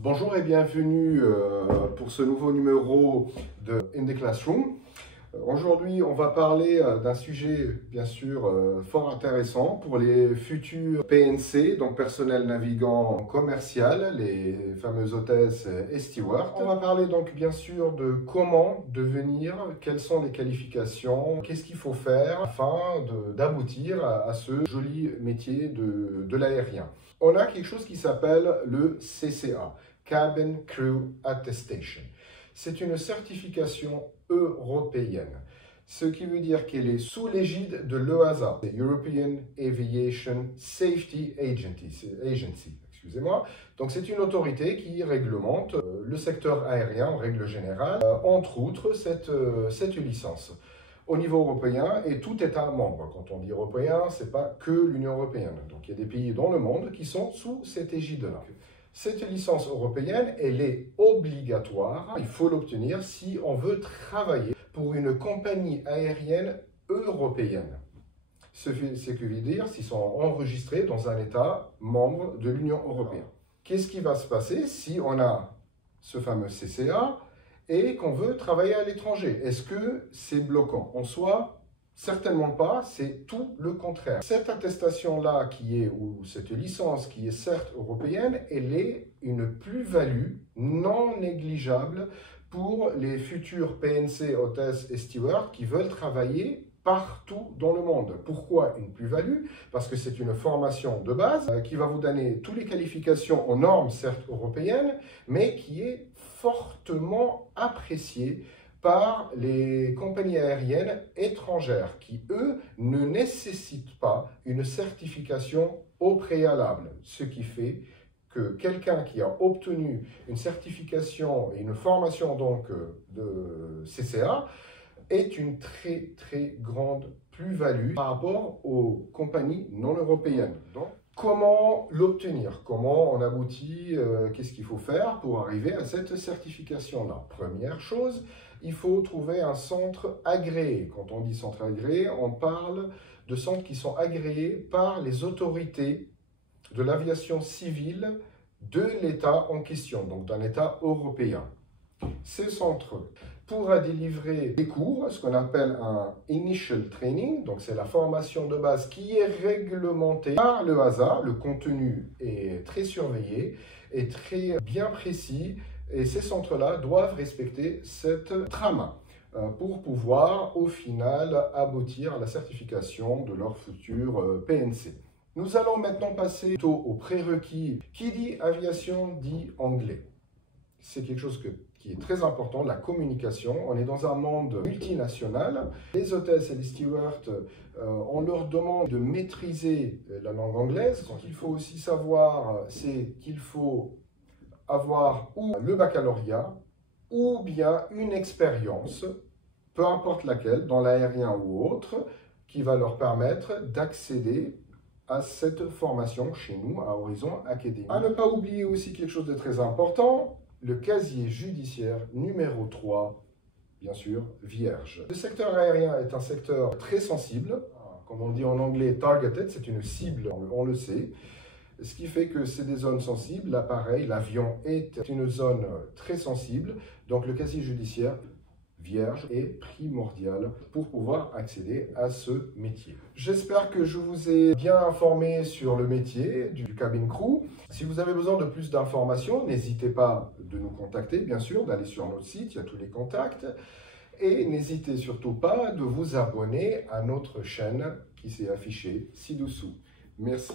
Bonjour et bienvenue pour ce nouveau numéro de In the Classroom. Aujourd'hui, on va parler d'un sujet bien sûr fort intéressant pour les futurs PNC, donc personnel navigant commercial, les fameuses hôtesses et stewards. On va parler donc bien sûr de comment devenir, quelles sont les qualifications, qu'est-ce qu'il faut faire afin d'aboutir à ce joli métier de l'aérien. On a quelque chose qui s'appelle le CCA, Cabin Crew Attestation. C'est une certification européenne, ce qui veut dire qu'elle est sous l'égide de l'EASA, European Aviation Safety Agency. Excusez-moi. Donc c'est une autorité qui réglemente le secteur aérien en règle générale, entre autres cette licence. Au niveau européen et tout État membre. Quand on dit européen, ce n'est pas que l'Union européenne. Donc il y a des pays dans le monde qui sont sous cette égide-là. Cette licence européenne, elle est obligatoire. Il faut l'obtenir si on veut travailler pour une compagnie aérienne européenne. Ce que veut dire s'ils sont enregistrés dans un État membre de l'Union européenne. Qu'est-ce qui va se passer si on a ce fameux CCA et qu'on veut travailler à l'étranger? Est-ce que c'est bloquant? En soi, certainement pas, c'est tout le contraire. Cette attestation-là, ou cette licence qui est certes européenne, elle est une plus-value non négligeable pour les futurs PNC, hôtesses et stewards qui veulent travailler partout dans le monde. Pourquoi une plus-value? Parce que c'est une formation de base qui va vous donner toutes les qualifications aux normes, certes européennes, mais qui est fortement appréciée par les compagnies aériennes étrangères qui, eux, ne nécessitent pas une certification au préalable. Ce qui fait que quelqu'un qui a obtenu une certification et une formation donc de CCA est une très très grande plus-value par rapport aux compagnies non européennes. Donc, comment l'obtenir? Comment on aboutit? Qu'est-ce qu'il faut faire pour arriver à cette certification-là? Première chose, il faut trouver un centre agréé. Quand on dit centre agréé, on parle de centres qui sont agréés par les autorités de l'aviation civile de l'État en question, donc d'un État européen. Ces centres pourra délivrer des cours, ce qu'on appelle un Initial Training, donc c'est la formation de base qui est réglementée par l'EASA. Le contenu est très surveillé et très bien précis, et ces centres-là doivent respecter cette trame pour pouvoir au final aboutir à la certification de leur futur PNC. Nous allons maintenant passer aux prérequis. Qui dit aviation dit anglais. C'est quelque chose qui est très important, la communication. On est dans un monde multinational. Les hôtesses et les stewards, on leur demande de maîtriser la langue anglaise. Ce qu'il faut aussi savoir, c'est qu'il faut avoir ou le baccalauréat ou bien une expérience, peu importe laquelle, dans l'aérien ou autre, qui va leur permettre d'accéder à cette formation chez nous, à Horizon Academy. À ne pas oublier aussi quelque chose de très important, le casier judiciaire numéro 3, bien sûr, vierge. Le secteur aérien est un secteur très sensible, comme on dit en anglais targeted, c'est une cible, on le sait. Ce qui fait que c'est des zones sensibles, l'appareil, l'avion est une zone très sensible, donc le casier judiciaire vierge est primordial pour pouvoir accéder à ce métier. J'espère que je vous ai bien informé sur le métier du cabin crew. Si vous avez besoin de plus d'informations, n'hésitez pas de nous contacter, bien sûr, d'aller sur notre site, il y a tous les contacts. Et n'hésitez surtout pas de vous abonner à notre chaîne qui s'est affichée ci-dessous. Merci.